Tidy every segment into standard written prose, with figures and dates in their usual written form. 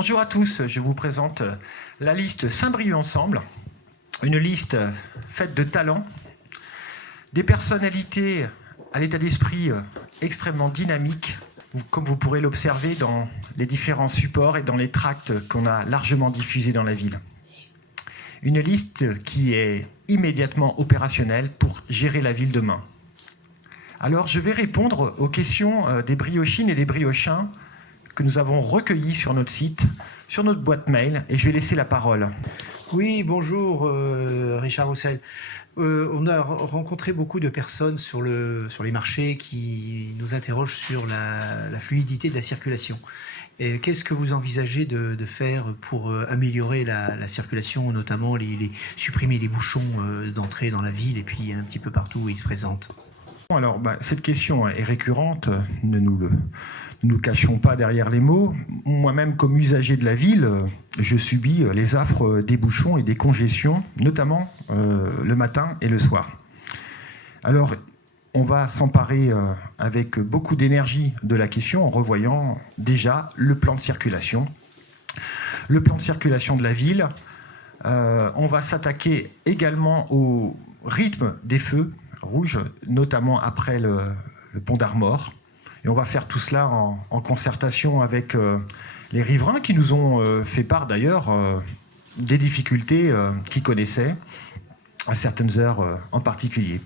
Bonjour à tous, je vous présente la liste Saint-Brieuc Ensemble, une liste faite de talents, des personnalités à l'état d'esprit extrêmement dynamique, comme vous pourrez l'observer dans les différents supports et dans les tracts qu'on a largement diffusés dans la ville. Une liste qui est immédiatement opérationnelle pour gérer la ville demain. Alors je vais répondre aux questions des briochines et des briochins que nous avons recueillis sur notre site, sur notre boîte mail, et je vais laisser la parole. Oui, bonjour Richard Roussel. On a rencontré beaucoup de personnes sur les marchés qui nous interrogent sur la fluidité de la circulation. Qu'est-ce que vous envisagez de faire pour améliorer la circulation, notamment supprimer les bouchons d'entrée dans la ville et puis un petit peu partout où ils se présentent? Alors, cette question est récurrente, ne nous cachons pas derrière les mots. Moi-même, comme usager de la ville, je subis les affres des bouchons et des congestions, notamment le matin et le soir. Alors, on va s'emparer avec beaucoup d'énergie de la question en revoyant déjà le plan de circulation. Le plan de circulation de la ville. On va s'attaquer également au rythme des feux rouges, notamment après le pont d'Armor. Et on va faire tout cela en concertation avec les riverains qui nous ont fait part d'ailleurs des difficultés qu'ils connaissaient à certaines heures en particulier.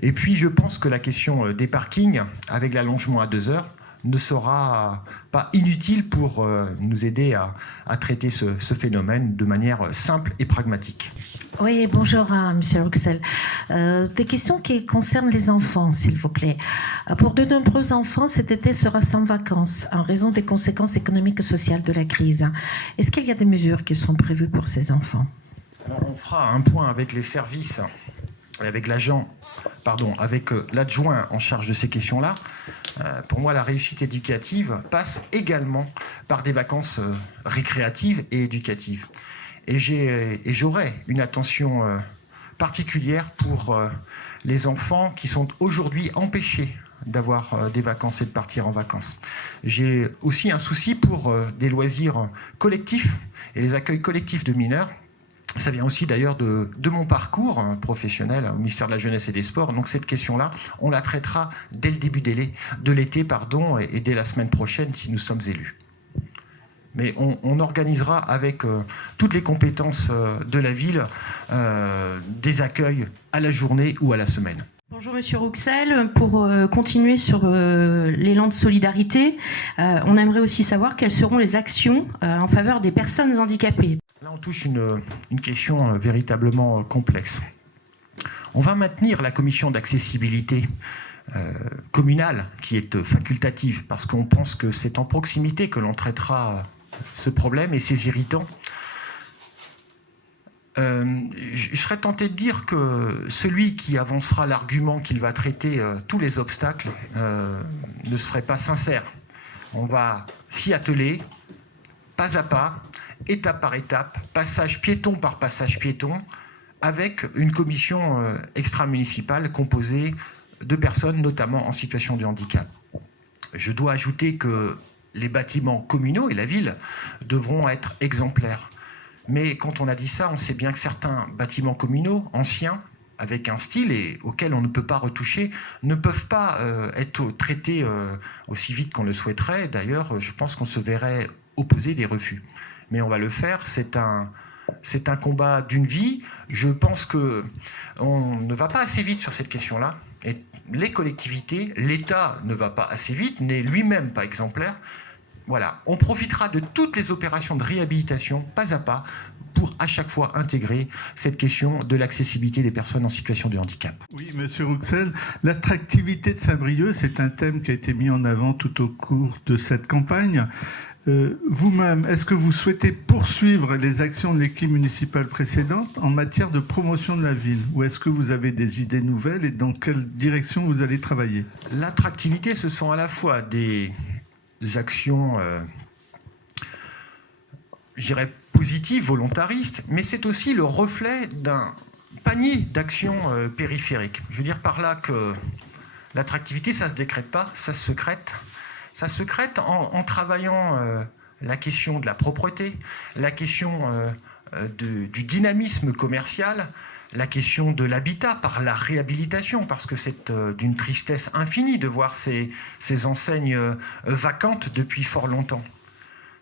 Et puis je pense que la question des parkings, avec l'allongement à 2 heures, ne sera pas inutile pour nous aider à traiter ce phénomène de manière simple et pragmatique. Oui, bonjour Monsieur Roussel. Des questions qui concernent les enfants, s'il vous plaît. Pour de nombreux enfants, cet été sera sans vacances en raison des conséquences économiques et sociales de la crise. Est-ce qu'il y a des mesures qui sont prévues pour ces enfants? Alors, on fera un point avec les services, avec avec l'adjoint en charge de ces questions-là. Pour moi, la réussite éducative passe également par des vacances récréatives et éducatives. Et j'aurai une attention particulière pour les enfants qui sont aujourd'hui empêchés d'avoir des vacances et de partir en vacances. J'ai aussi un souci pour des loisirs collectifs et les accueils collectifs de mineurs. Ça vient aussi d'ailleurs de mon parcours professionnel au ministère de la Jeunesse et des Sports. Donc cette question-là, on la traitera dès le début de l'été, et dès la semaine prochaine si nous sommes élus. Mais on organisera avec toutes les compétences de la ville des accueils à la journée ou à la semaine. Bonjour Monsieur Roussel, pour continuer sur l'élan de solidarité, on aimerait aussi savoir quelles seront les actions en faveur des personnes handicapées. Là on touche une question véritablement complexe. On va maintenir la commission d'accessibilité communale qui est facultative parce qu'on pense que c'est en proximité que l'on traitera ce problème et ces irritants. Je serais tenté de dire que celui qui avancera l'argument qu'il va traiter tous les obstacles ne serait pas sincère. On va s'y atteler, pas à pas, étape par étape, passage piéton par passage piéton, avec une commission extra-municipale composée de personnes, notamment en situation de handicap. Je dois ajouter que les bâtiments communaux et la ville devront être exemplaires. Mais quand on a dit ça, on sait bien que certains bâtiments communaux, anciens, avec un style et auquel on ne peut pas retoucher, ne peuvent pas être traités aussi vite qu'on le souhaiterait. D'ailleurs, je pense qu'on se verrait opposer des refus. Mais on va le faire, c'est un combat d'une vie. Je pense qu'on ne va pas assez vite sur cette question-là. Et les collectivités, l'État ne va pas assez vite, n'est lui-même pas exemplaire. Voilà, on profitera de toutes les opérations de réhabilitation, pas à pas, pour à chaque fois intégrer cette question de l'accessibilité des personnes en situation de handicap. Oui, Monsieur Roussel, l'attractivité de Saint-Brieuc, c'est un thème qui a été mis en avant tout au cours de cette campagne. Vous-même, est-ce que vous souhaitez poursuivre les actions de l'équipe municipale précédente en matière de promotion de la ville? Ou est-ce que vous avez des idées nouvelles et dans quelle direction vous allez travailler? L'attractivité, ce sont à la fois des actions, je dirais, positives, volontaristes, mais c'est aussi le reflet d'un panier d'actions périphériques. Je veux dire par là que l'attractivité, ça ne se décrète pas, ça se secrète. Ça se secrète en travaillant la question de la propreté, la question du dynamisme commercial, la question de l'habitat par la réhabilitation, parce que c'est d'une tristesse infinie de voir ces enseignes vacantes depuis fort longtemps.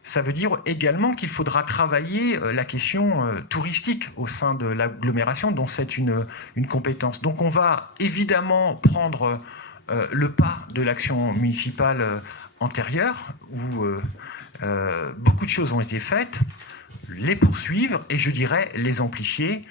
Ça veut dire également qu'il faudra travailler la question touristique au sein de l'agglomération, dont c'est une compétence. Donc on va évidemment prendre le pas de l'action municipale antérieure, où beaucoup de choses ont été faites, les poursuivre et je dirais les amplifier.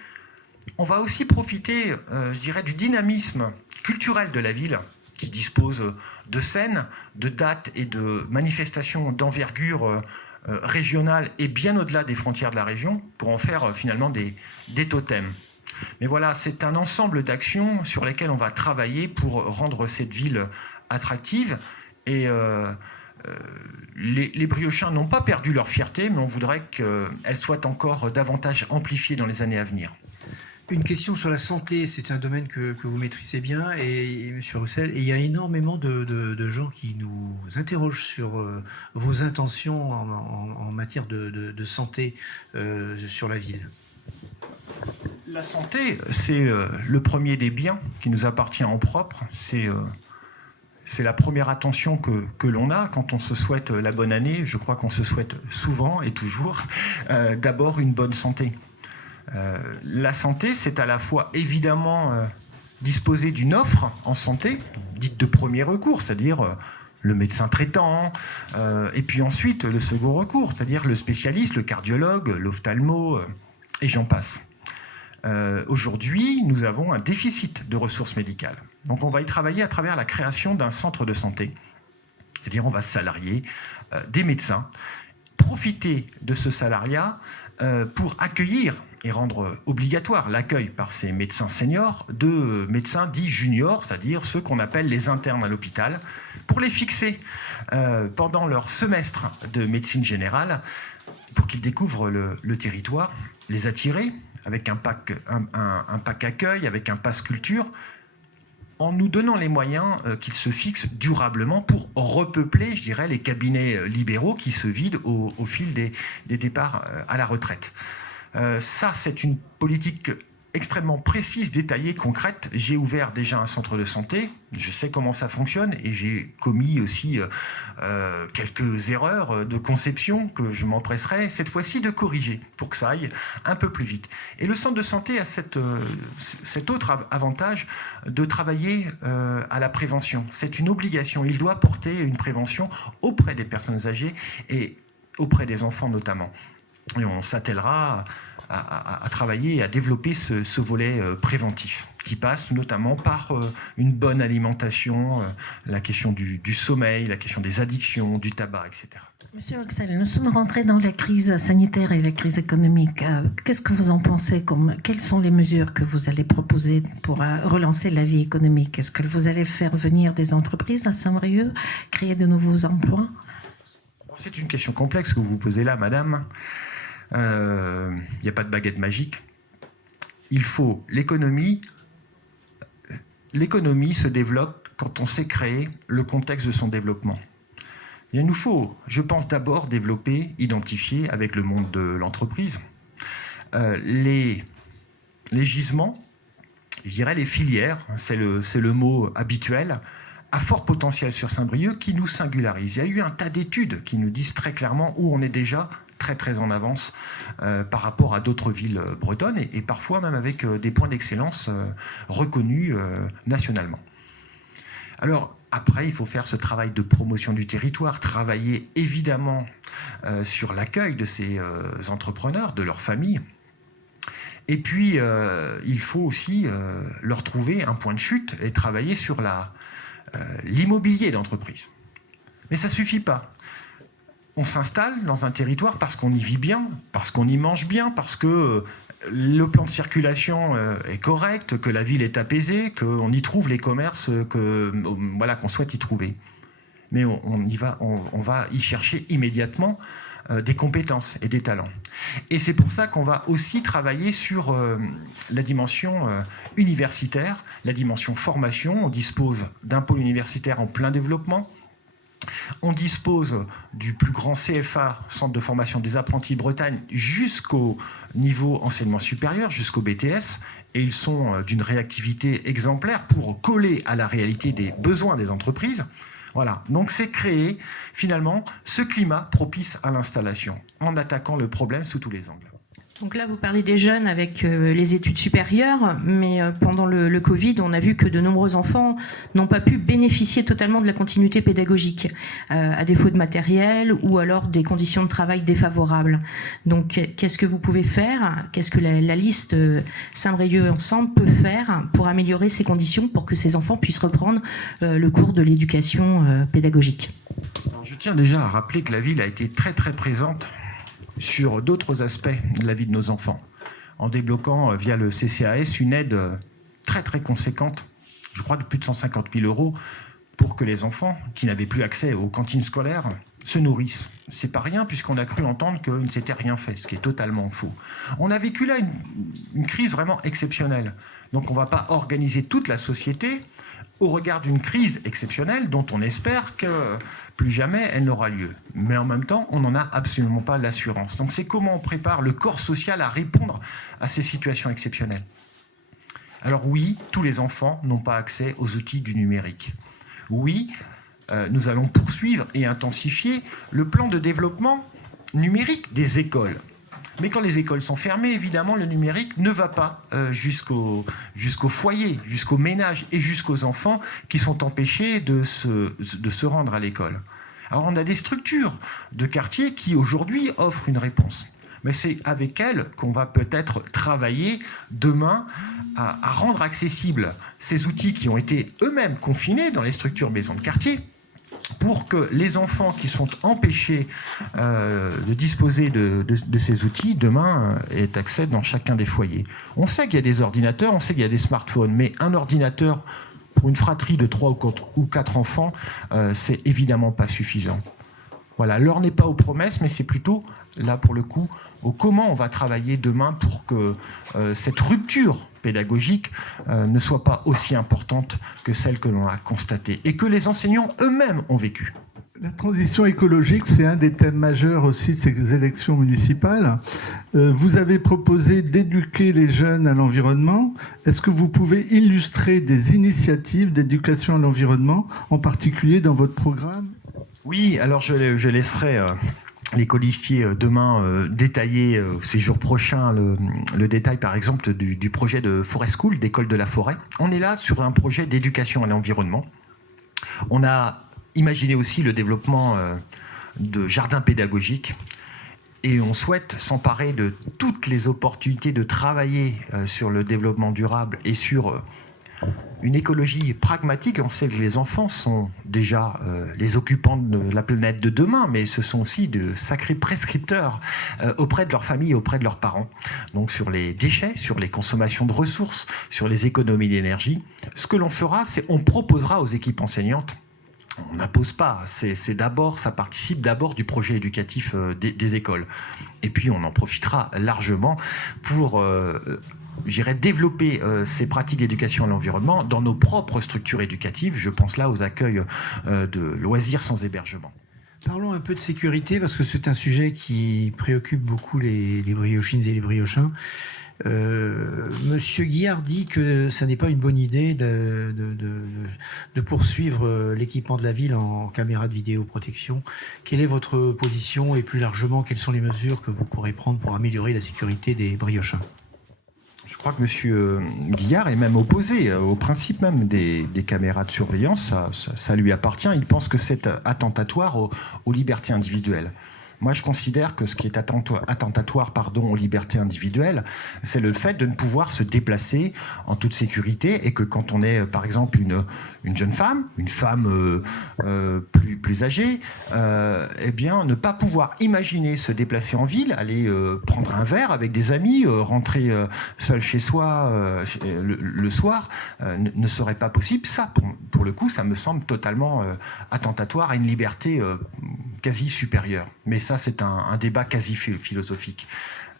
On va aussi profiter, je dirais, du dynamisme culturel de la ville, qui dispose de scènes, de dates et de manifestations d'envergure régionale et bien au-delà des frontières de la région, pour en faire finalement des totems. Mais voilà, c'est un ensemble d'actions sur lesquelles on va travailler pour rendre cette ville attractive. Et les Briochins n'ont pas perdu leur fierté, mais on voudrait qu'elle soit encore davantage amplifiée dans les années à venir. Une question sur la santé, c'est un domaine que vous maîtrisez bien, et M. Roussel, et il y a énormément de gens qui nous interrogent sur vos intentions en matière de santé sur la ville. La santé, c'est le premier des biens qui nous appartient en propre. C'est la première attention que l'on a quand on se souhaite la bonne année. Je crois qu'on se souhaite souvent et toujours d'abord une bonne santé. La santé, c'est à la fois évidemment disposer d'une offre en santé, dite de premier recours, c'est-à-dire le médecin traitant, et puis ensuite le second recours, c'est-à-dire le spécialiste, le cardiologue, l'ophtalmo, et j'en passe. Aujourd'hui, nous avons un déficit de ressources médicales. Donc on va y travailler à travers la création d'un centre de santé, c'est-à-dire on va salarier des médecins, profiter de ce salariat pour accueillir et rendre obligatoire l'accueil par ces médecins seniors de médecins dits juniors, c'est-à-dire ceux qu'on appelle les internes à l'hôpital, pour les fixer pendant leur semestre de médecine générale, pour qu'ils découvrent le territoire, les attirer avec un pack accueil, avec un pass culture, en nous donnant les moyens qu'ils se fixent durablement pour repeupler, je dirais, les cabinets libéraux qui se vident au fil des départs à la retraite. Ça, c'est une politique extrêmement précise, détaillée, concrète. J'ai ouvert déjà un centre de santé, je sais comment ça fonctionne et j'ai commis aussi quelques erreurs de conception que je m'empresserai cette fois-ci de corriger pour que ça aille un peu plus vite. Et le centre de santé a cet autre avantage de travailler à la prévention. C'est une obligation, il doit porter une prévention auprès des personnes âgées et auprès des enfants notamment. Et on s'attellera à travailler et à développer ce volet préventif qui passe notamment par une bonne alimentation, la question du sommeil, la question des addictions, du tabac, etc. Monsieur Roussel, nous sommes rentrés dans la crise sanitaire et la crise économique. Qu'est-ce que vous en pensez? Quelles sont les mesures que vous allez proposer pour relancer la vie économique? Est-ce que vous allez faire venir des entreprises à Saint-Brieuc, créer de nouveaux emplois? C'est une question complexe que vous posez là, madame. Il n'y a pas de baguette magique. Il faut l'économie se développe quand on sait créer le contexte de son développement. Il nous faut, je pense, d'abord développer, identifier avec le monde de l'entreprise les gisements, je dirais les filières, c'est le mot habituel, à fort potentiel sur Saint-Brieuc qui nous singularise. Il y a eu un tas d'études qui nous disent très clairement où on est déjà très en avance par rapport à d'autres villes bretonnes et parfois même avec des points d'excellence reconnus nationalement. Alors après, il faut faire ce travail de promotion du territoire, travailler évidemment sur l'accueil de ces entrepreneurs, de leurs familles. Et puis, il faut aussi leur trouver un point de chute et travailler sur l'immobilier d'entreprise. Mais ça ne suffit pas. On s'installe dans un territoire parce qu'on y vit bien, parce qu'on y mange bien, parce que le plan de circulation est correct, que la ville est apaisée, qu'on y trouve les commerces qu'on souhaite y trouver. Mais on va y chercher immédiatement des compétences et des talents. Et c'est pour ça qu'on va aussi travailler sur la dimension universitaire, la dimension formation. On dispose d'un pôle universitaire en plein développement, On dispose du plus grand CFA, Centre de formation des apprentis de Bretagne, jusqu'au niveau enseignement supérieur, jusqu'au BTS, et ils sont d'une réactivité exemplaire pour coller à la réalité des besoins des entreprises. Voilà, donc c'est créer finalement ce climat propice à l'installation, en attaquant le problème sous tous les angles. Donc là, vous parlez des jeunes avec les études supérieures, mais pendant le Covid, on a vu que de nombreux enfants n'ont pas pu bénéficier totalement de la continuité pédagogique, à défaut de matériel ou alors des conditions de travail défavorables. Donc, qu'est-ce que vous pouvez faire? Qu'est-ce que la liste Saint-Brieuc Ensemble peut faire pour améliorer ces conditions, pour que ces enfants puissent reprendre le cours de l'éducation pédagogique? Alors, je tiens déjà à rappeler que la ville a été très très présente sur d'autres aspects de la vie de nos enfants, en débloquant via le CCAS une aide très très conséquente, je crois de plus de 150 000 € pour que les enfants qui n'avaient plus accès aux cantines scolaires se nourrissent. C'est pas rien puisqu'on a cru entendre qu'il ne s'était rien fait, ce qui est totalement faux. On a vécu là une crise vraiment exceptionnelle. Donc on ne va pas organiser toute la société au regard d'une crise exceptionnelle dont on espère que plus jamais elle n'aura lieu. Mais en même temps, on n'en a absolument pas l'assurance. Donc c'est comment on prépare le corps social à répondre à ces situations exceptionnelles. Alors oui, tous les enfants n'ont pas accès aux outils du numérique. Oui, nous allons poursuivre et intensifier le plan de développement numérique des écoles. Mais quand les écoles sont fermées, évidemment, le numérique ne va pas jusqu'au foyer, jusqu'au ménage et jusqu'aux enfants qui sont empêchés de se rendre à l'école. Alors on a des structures de quartier qui aujourd'hui offrent une réponse. Mais c'est avec elles qu'on va peut-être travailler demain à rendre accessibles ces outils qui ont été eux-mêmes confinés dans les structures maisons de quartier, pour que les enfants qui sont empêchés de disposer de ces outils, demain, aient accès dans chacun des foyers. On sait qu'il y a des ordinateurs, on sait qu'il y a des smartphones, mais un ordinateur pour une fratrie de 3 ou 4 enfants, c'est évidemment pas suffisant. Voilà, l'heure n'est pas aux promesses, mais c'est plutôt, là pour le coup, au comment on va travailler demain pour que cette rupture pédagogique ne soit pas aussi importante que celle que l'on a constatée et que les enseignants eux-mêmes ont vécue. La transition écologique, c'est un des thèmes majeurs aussi de ces élections municipales. Vous avez proposé d'éduquer les jeunes à l'environnement. Est-ce que vous pouvez illustrer des initiatives d'éducation à l'environnement, en particulier dans votre programme? Oui, alors je laisserai les colistiers demain détailler ces jours prochains le détail par exemple du projet de Forest School, d'école de la forêt. On est là sur un projet d'éducation à l'environnement. On a imaginé aussi le développement de jardins pédagogiques et on souhaite s'emparer de toutes les opportunités de travailler sur le développement durable et sur une écologie pragmatique. On sait que les enfants sont déjà les occupants de la planète de demain, mais ce sont aussi de sacrés prescripteurs auprès de leur famille et auprès de leurs parents. Donc sur les déchets, sur les consommations de ressources, sur les économies d'énergie. Ce que l'on fera, c'est on proposera aux équipes enseignantes. On n'impose pas, c'est d'abord, ça participe d'abord du projet éducatif des écoles. Et puis on en profitera largement pour développer ces pratiques d'éducation à l'environnement dans nos propres structures éducatives. Je pense là aux accueils de loisirs sans hébergement. Parlons un peu de sécurité, parce que c'est un sujet qui préoccupe beaucoup les briochines et les briochins. Monsieur Guillard dit que ça n'est pas une bonne idée de poursuivre l'équipement de la ville en caméras de vidéoprotection. Quelle est votre position et plus largement, quelles sont les mesures que vous pourrez prendre pour améliorer la sécurité des briochins? Je crois que M. Guillard est même opposé au principe même des caméras de surveillance. Ça lui appartient. Il pense que c'est attentatoire aux libertés individuelles. Moi, je considère que ce qui est attentatoire aux libertés individuelles, c'est le fait de ne pouvoir se déplacer en toute sécurité et que quand on est, par exemple, une jeune femme, une femme plus âgée, eh bien, ne pas pouvoir imaginer se déplacer en ville, aller prendre un verre avec des amis, rentrer seul chez soi le soir, ne serait pas possible. Ça, pour le coup, ça me semble totalement attentatoire à une liberté quasi supérieure. Mais ça, c'est un débat quasi philosophique.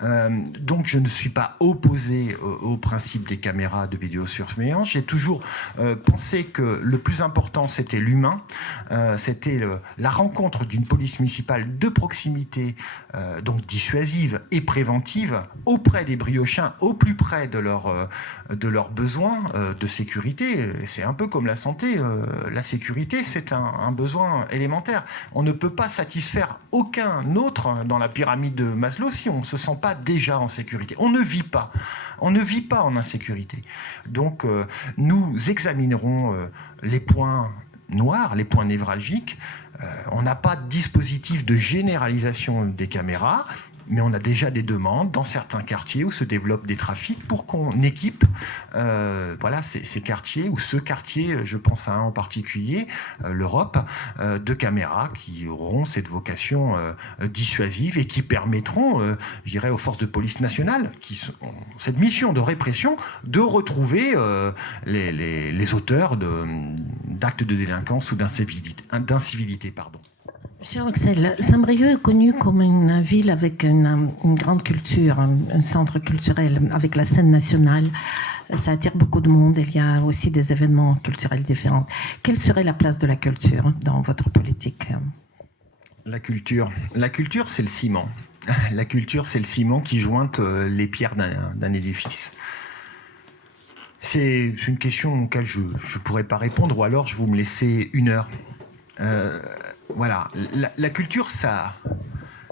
Donc je ne suis pas opposé au principe des caméras de vidéosurveillance. J'ai toujours pensé que le plus important, c'était l'humain. C'était la rencontre d'une police municipale de proximité, donc dissuasive et préventive, auprès des briochins, au plus près de leurs besoins de sécurité. C'est un peu comme la santé. La sécurité, c'est un besoin élémentaire. On ne peut pas satisfaire aucun autre dans la pyramide de Maslow si on ne se sent pas déjà en sécurité. On ne vit pas en insécurité. Donc nous examinerons les points noirs, les points névralgiques. On n'a pas de dispositif de généralisation des caméras, mais on a déjà des demandes dans certains quartiers où se développent des trafics pour qu'on équipe ces quartiers, ou ce quartier, je pense à un en particulier, l'Europe, de caméras qui auront cette vocation dissuasive et qui permettront, je dirais, aux forces de police nationales, qui ont cette mission de répression, de retrouver les auteurs d'actes de délinquance ou d'incivilité. Monsieur Roxel, Saint-Brieuc est connu comme une ville avec une grande culture, un centre culturel avec la scène nationale. Ça attire beaucoup de monde. Il y a aussi des événements culturels différents. Quelle serait la place de la culture dans votre politique? La culture, c'est le ciment. La culture, c'est le ciment qui jointe les pierres d'un édifice. C'est une question auquel je ne pourrais pas répondre, ou alors je vais vous me laisser une heure. Voilà, la culture, ça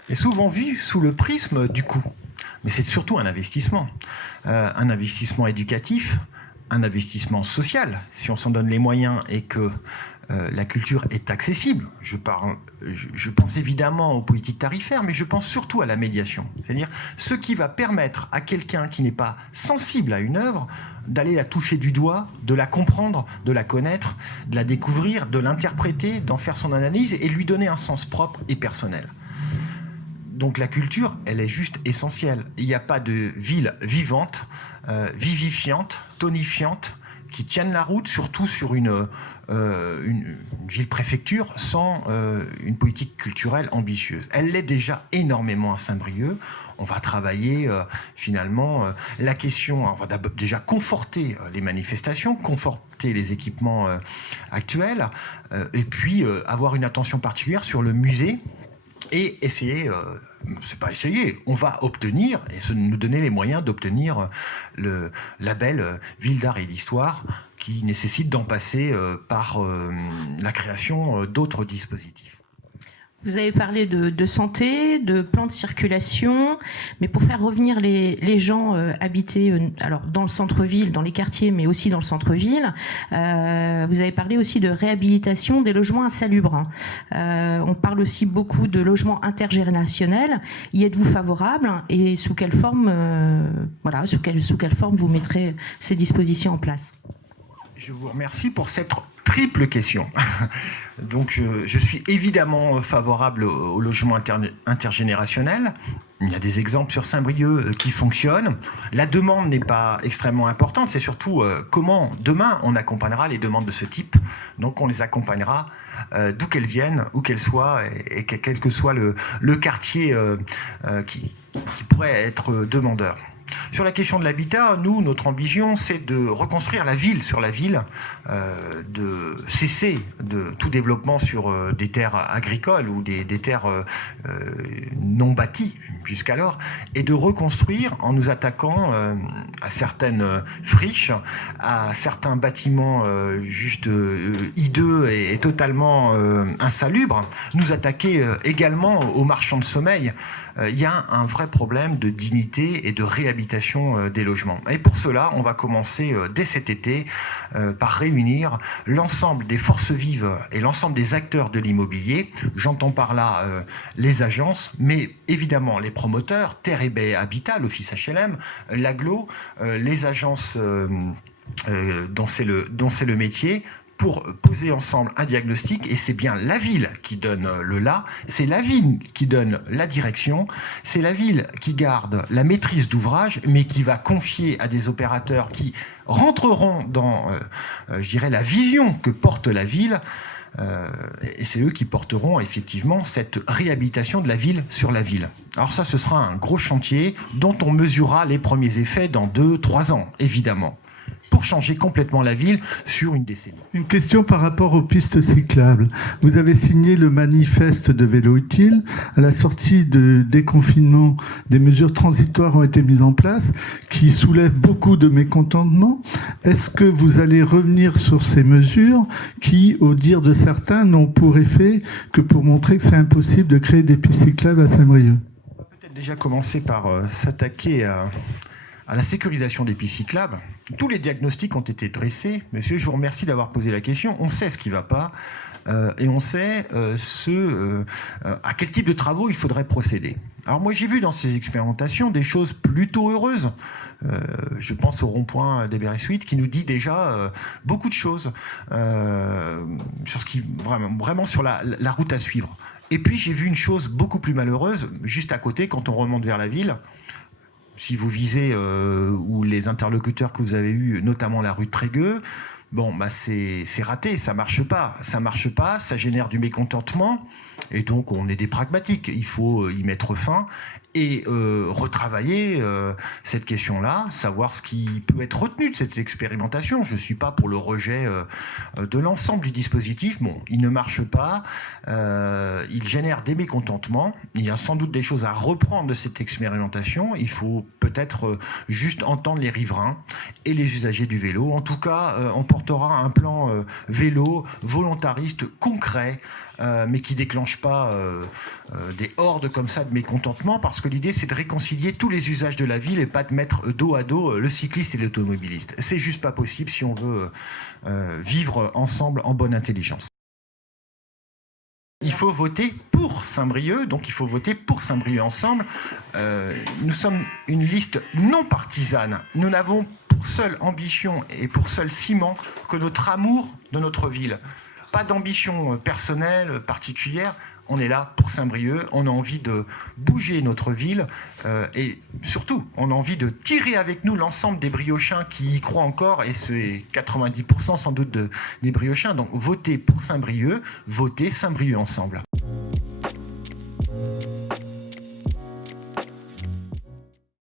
est souvent vu sous le prisme du coût, mais c'est surtout un investissement éducatif, un investissement social, si on s'en donne les moyens et que la culture est accessible. Je pense évidemment aux politiques tarifaires, mais je pense surtout à la médiation, c'est-à-dire ce qui va permettre à quelqu'un qui n'est pas sensible à une œuvre d'aller la toucher du doigt, de la comprendre, de la connaître, de la découvrir, de l'interpréter, d'en faire son analyse et lui donner un sens propre et personnel. Donc la culture, elle est juste essentielle. Il n'y a pas de ville vivante, vivifiante, tonifiante, qui tienne la route, surtout sur une ville-préfecture, sans une politique culturelle ambitieuse. Elle l'est déjà énormément à Saint-Brieuc. On va travailler finalement la question, on va déjà conforter les manifestations, conforter les équipements actuels, et puis avoir une attention particulière sur le musée et essayer, c'est pas essayer, on va obtenir, et nous donner les moyens d'obtenir le label Ville d'art et d'histoire, qui nécessite d'en passer par la création d'autres dispositifs. Vous avez parlé de santé, de plans de circulation, mais pour faire revenir les gens habités alors dans le centre-ville, dans les quartiers, mais aussi dans le centre-ville, vous avez parlé aussi de réhabilitation des logements insalubres. On parle aussi beaucoup de logements intergénérationnels. Y êtes-vous favorable et sous quelle forme, sous quelle forme vous mettrez ces dispositions en place? Je vous remercie pour cette triple question. Donc je suis évidemment favorable au logement intergénérationnel. Il y a des exemples sur Saint-Brieuc qui fonctionnent. La demande n'est pas extrêmement importante, c'est surtout comment demain on accompagnera les demandes de ce type. Donc on les accompagnera d'où qu'elles viennent, où qu'elles soient, et quel que soit le quartier qui pourrait être demandeur. Sur la question de l'habitat, notre ambition, c'est de reconstruire la ville sur la ville, de cesser de tout développement sur des terres agricoles ou des terres non bâties jusqu'alors, et de reconstruire en nous attaquant à certaines friches, à certains bâtiments juste hideux et totalement insalubres, nous attaquer également aux marchands de sommeil. Il y a un vrai problème de dignité et de réhabilitation des logements. Et pour cela, on va commencer dès cet été par réunir l'ensemble des forces vives et l'ensemble des acteurs de l'immobilier. J'entends par là les agences, mais évidemment les promoteurs, Terre et Baie Habitat, l'Office HLM, l'Aglo, les agences dont c'est le métier, pour poser ensemble un diagnostic, et c'est bien la ville qui donne le là, c'est la ville qui donne la direction, c'est la ville qui garde la maîtrise d'ouvrage, mais qui va confier à des opérateurs qui rentreront dans, je dirais, la vision que porte la ville, Et c'est eux qui porteront effectivement cette réhabilitation de la ville sur la ville. Alors ça, ce sera un gros chantier dont on mesurera les premiers effets dans 2-3 ans, évidemment, pour changer complètement la ville sur une décennie. Une question par rapport aux pistes cyclables. Vous avez signé le manifeste de vélo utile. À la sortie de déconfinement, des mesures transitoires ont été mises en place qui soulèvent beaucoup de mécontentement. Est-ce que vous allez revenir sur ces mesures qui, au dire de certains, n'ont pour effet que pour montrer que c'est impossible de créer des pistes cyclables à Saint-Brieuc? On va peut-être déjà commencer par s'attaquer à la sécurisation des pistes cyclables. Tous les diagnostics ont été dressés. Monsieur, je vous remercie d'avoir posé la question. On sait ce qui ne va pas et on sait à quel type de travaux il faudrait procéder. Alors moi, j'ai vu dans ces expérimentations des choses plutôt heureuses. Je pense au rond-point d'Ebery-Suite qui nous dit déjà beaucoup de choses sur ce qui vraiment sur la route à suivre. Et puis j'ai vu une chose beaucoup plus malheureuse juste à côté quand on remonte vers la ville. Si vous visez ou les interlocuteurs que vous avez eus, notamment la rue de Trégueux, bon, bah c'est raté, ça marche pas, ça génère du mécontentement, et donc on est des pragmatiques. Il faut y mettre fin et retravailler cette question-là, savoir ce qui peut être retenu de cette expérimentation. Je ne suis pas pour le rejet de l'ensemble du dispositif. Bon, il ne marche pas, il génère des mécontentements. Il y a sans doute des choses à reprendre de cette expérimentation. Il faut peut-être juste entendre les riverains et les usagers du vélo. En tout cas, on portera un plan vélo volontariste, concret, mais qui déclenche pas des hordes comme ça de mécontentement, parce que l'idée c'est de réconcilier tous les usages de la ville et pas de mettre dos à dos le cycliste et l'automobiliste. C'est juste pas possible si on veut vivre ensemble en bonne intelligence. Il faut voter pour Saint-Brieuc, donc il faut voter pour Saint-Brieuc ensemble. Nous sommes une liste non partisane. Nous n'avons pour seule ambition et pour seul ciment que notre amour de notre ville. Pas d'ambition personnelle, particulière. On est là pour Saint-Brieuc. On a envie de bouger notre ville. Et surtout, on a envie de tirer avec nous l'ensemble des Briochins qui y croient encore. Et c'est 90% sans doute des Briochins. Donc votez pour Saint-Brieuc, votez Saint-Brieuc ensemble.